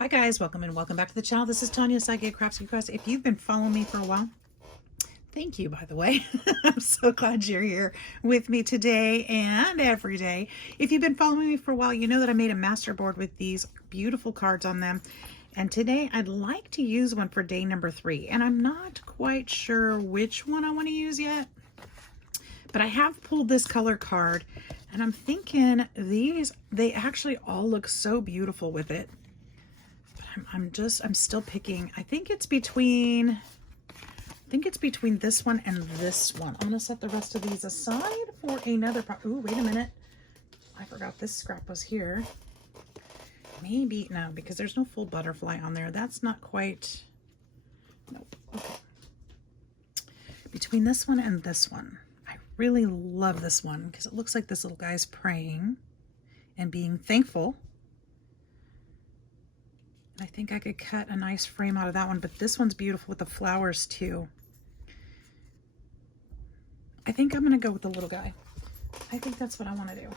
Hi guys, welcome back to the channel. This is Tanya Sidegigcrafts. If you've been following me for a while, thank you, by the way. I'm so glad you're here with me today and every day. If you've been following me for a while, you know that I made a master board with these beautiful cards on them. And today I'd like to use one for day number 3. And I'm not quite sure which one I want to use yet, but I have pulled this color card and I'm thinking they actually all look so beautiful with it. I'm still picking. I think it's between this one and this one. I'm gonna set the rest of these aside for another Ooh, wait a minute. I forgot this scrap was here. Maybe, no, because there's no full butterfly on there. That's not quite, nope. Okay. Between this one and this one. I really love this one because it looks like this little guy's praying and being thankful. I think I could cut a nice frame out of that one, but this one's beautiful with the flowers too. I think I'm gonna go with the little guy. I think that's what I want to do.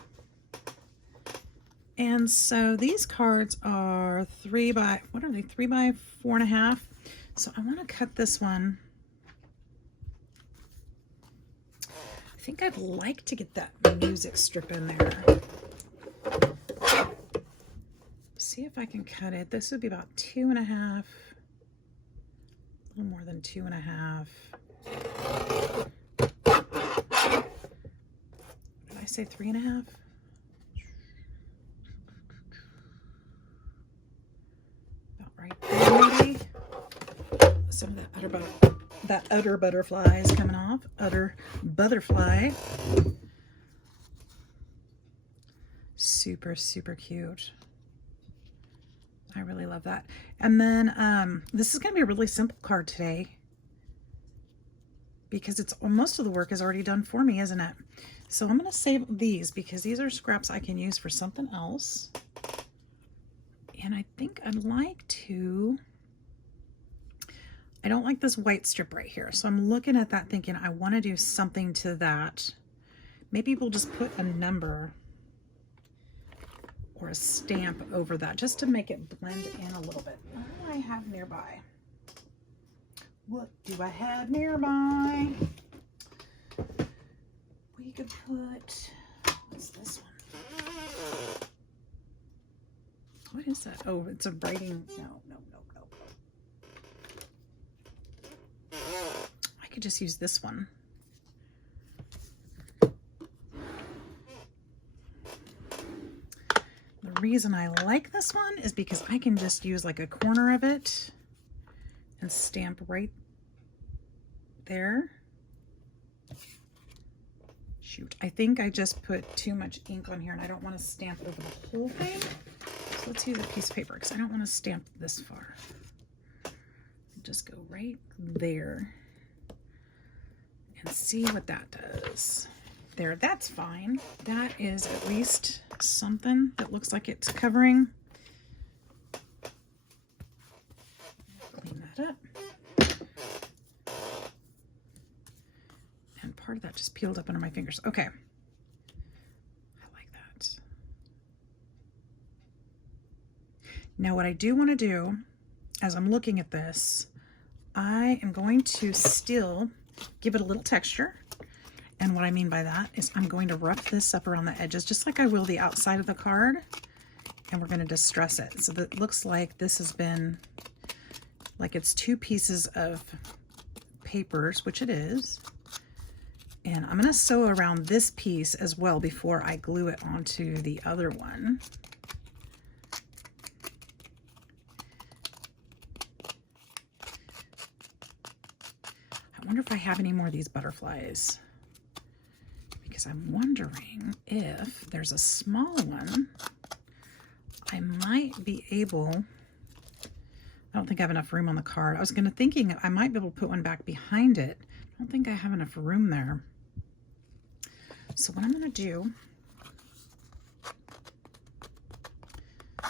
And so these cards are 3 by, what are they? 3 by 4.5. So I want to cut this one. I think I'd like to get that music strip in there. See if I can cut it. This would be about 2.5, a little more than 2.5. Did I say 3.5? About right there, maybe. Some of that udder butterfly is coming off. Udder butterfly. Super, super cute. I really love that. And then this is going to be a really simple card today because most of the work is already done for me, isn't it? So I'm going to save these because these are scraps I can use for something else. And I think I'd like to, I don't like this white strip right here. So I'm looking at that thinking I want to do something to that. Maybe we'll just put a number or a stamp over that just to make it blend in a little bit. What do I have nearby? What do I have nearby? We could put, what's this one? What is that? Oh, it's a writing, no. I could just use this one. The reason I like this one is because I can just use like a corner of it and stamp right there. Shoot, I think I just put too much ink on here and I don't want to stamp over the whole thing. So let's use a piece of paper because I don't want to stamp this far. Just go right there and see what that does. There, that's fine. That is at least something that looks like it's covering. Clean that up. And part of that just peeled up under my fingers. Okay. I like that. Now what I do want to do, as I'm looking at this, I am going to still give it a little texture. And what I mean by that is I'm going to rough this up around the edges, just like I will the outside of the card. And we're going to distress it. So that it looks like this has been, like it's 2 pieces of papers, which it is. And I'm going to sew around this piece as well before I glue it onto the other one. I wonder if I have any more of these butterflies. I'm wondering if there's a small one, I might be able, I don't think I have enough room on the card. I was thinking I might be able to put one back behind it. I don't think I have enough room there. So what I'm going to do, I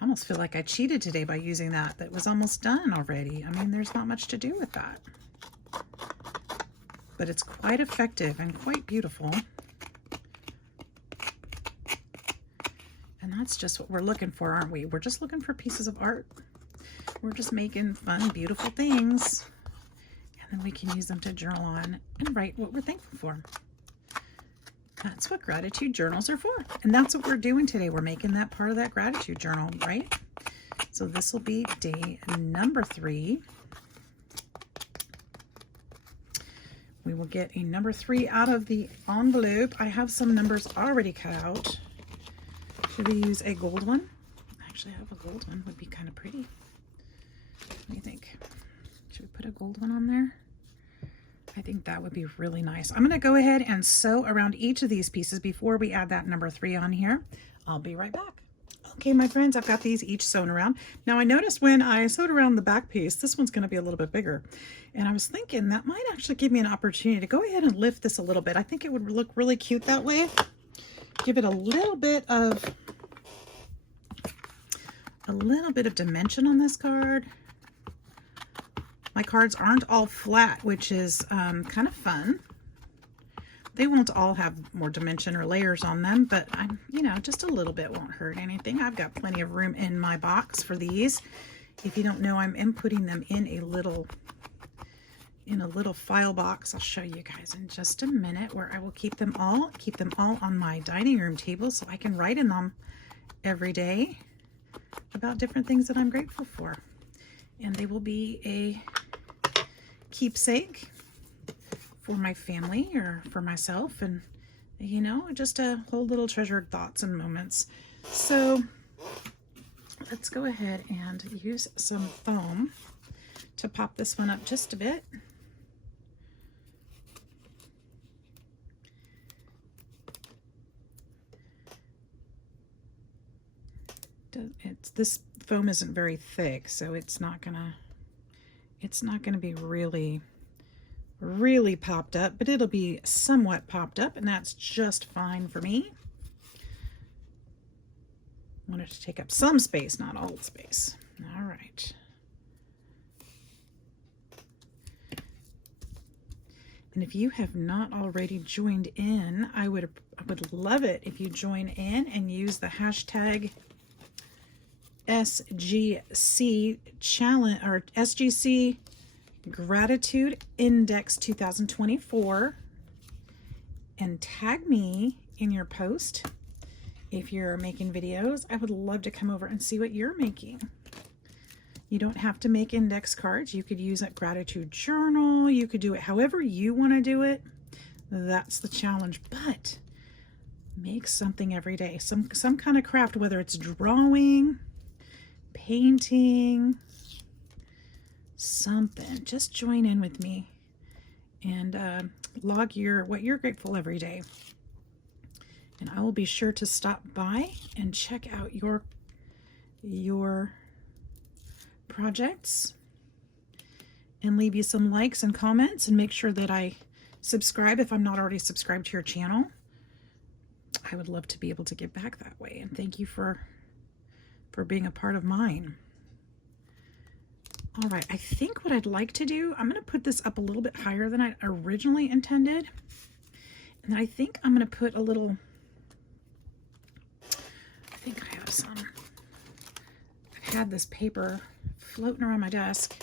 almost feel like I cheated today by using that. That was almost done already. I mean, there's not much to do with that. But it's quite effective and quite beautiful. And that's just what we're looking for, aren't we? We're just looking for pieces of art. We're just making fun, beautiful things. And then we can use them to journal on and write what we're thankful for. That's what gratitude journals are for. And that's what we're doing today. We're making that part of that gratitude journal, right? So this will be day number 3. We will get a number 3 out of the envelope. I have some numbers already cut out. Should we use a gold one? Actually, I have a gold one. Would be kind of pretty. What do you think? Should we put a gold one on there? I think that would be really nice. I'm going to go ahead and sew around each of these pieces before we add that number 3 on here. I'll be right back. Okay, my friends, I've got these each sewn around. Now I noticed when I sewed around the back piece, this one's going to be a little bit bigger. And I was thinking that might actually give me an opportunity to go ahead and lift this a little bit. I think it would look really cute that way. Give it a little bit of dimension on this card. My cards aren't all flat, which is kind of fun. They won't all have more dimension or layers on them, but I'm, you know, just a little bit won't hurt anything. I've got plenty of room in my box for these. If you don't know, I'm inputting them in a little file box. I'll show you guys in just a minute, where I will keep them all on my dining room table so I can write in them every day about different things that I'm grateful for. And they will be a keepsake for my family or for myself, and you know, just a whole little treasured thoughts and moments. So let's go ahead and use some foam to pop this one up just a bit. This foam isn't very thick, so it's not gonna be really popped up, but it'll be somewhat popped up, and that's just fine for me. Want it to take up some space, not all the space. All right. And if you have not already joined in, I would love it if you join in and use the hashtag SGC challenge, or SGC Gratitude Index 2024, and tag me in your post if you're making videos. I would love to come over and see what you're making. You don't have to make index cards. You could use a gratitude journal. You could do it however you want to do it. That's the challenge. But make something every day. Some kind of craft, whether it's drawing, painting, something. Just join in with me and log what you're grateful every day. And I will be sure to stop by and check out your projects and leave you some likes and comments, and make sure that I subscribe if I'm not already subscribed to your channel. I would love to be able to give back that way, and thank you for being a part of mine. All right, I think what I'd like to do, I'm going to put this up a little bit higher than I originally intended. And I think I'm going to put a little, I think I have some. I've had this paper floating around my desk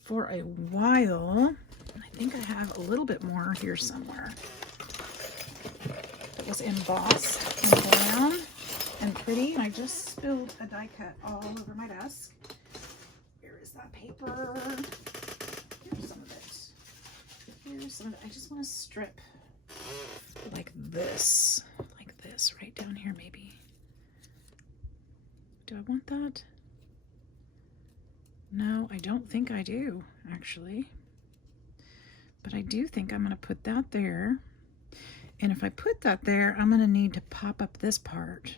for a while. I think I have a little bit more here somewhere. It was embossed and brown and pretty. And I just spilled a die cut all over my desk. Where is that paper? Here's some of it. Here's some of it. I just want to strip like this right down here maybe. Do I want that? No, I don't think I do, actually. But I do think I'm going to put that there. And if I put that there, I'm going to need to pop up this part.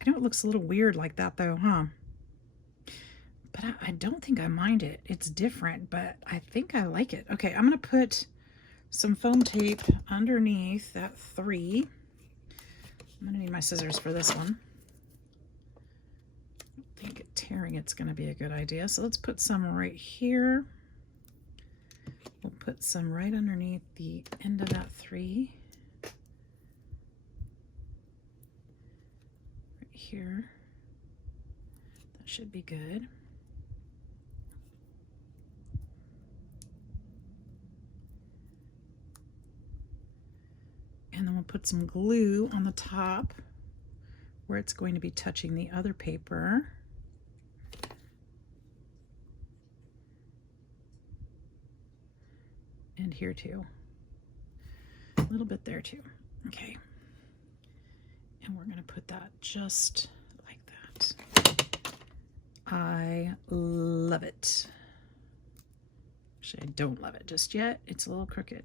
I know it looks a little weird like that though, huh? But I don't think I mind it. It's different, but I think I like it. Okay, I'm going to put some foam tape underneath that 3. I'm going to need my scissors for this one. I don't think tearing it's going to be a good idea. So let's put some right here. We'll put some right underneath the end of that 3. here. That should be good. And then we'll put some glue on the top where it's going to be touching the other paper. And here too. A little bit there too. Okay. And we're going to put that just like that. I love it. Actually, I don't love it just yet. It's a little crooked.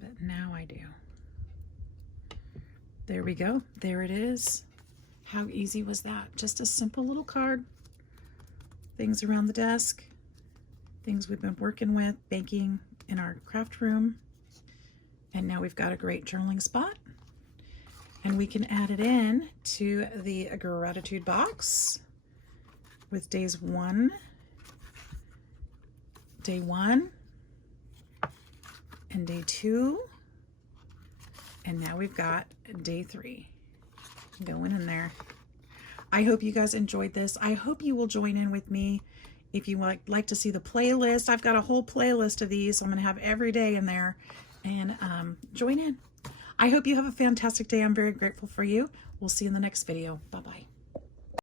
But now I do. There we go. There it is. How easy was that? Just a simple little card. Things around the desk. Things we've been working with, baking in our craft room. And now we've got a great journaling spot. And we can add it in to the gratitude box with day 1, and day 2, and now we've got day 3 going in there. I hope you guys enjoyed this. I hope you will join in with me if you like to see the playlist. I've got a whole playlist of these, so I'm going to have every day in there, and join in. I hope you have a fantastic day. I'm very grateful for you. We'll see you in the next video. Bye-bye.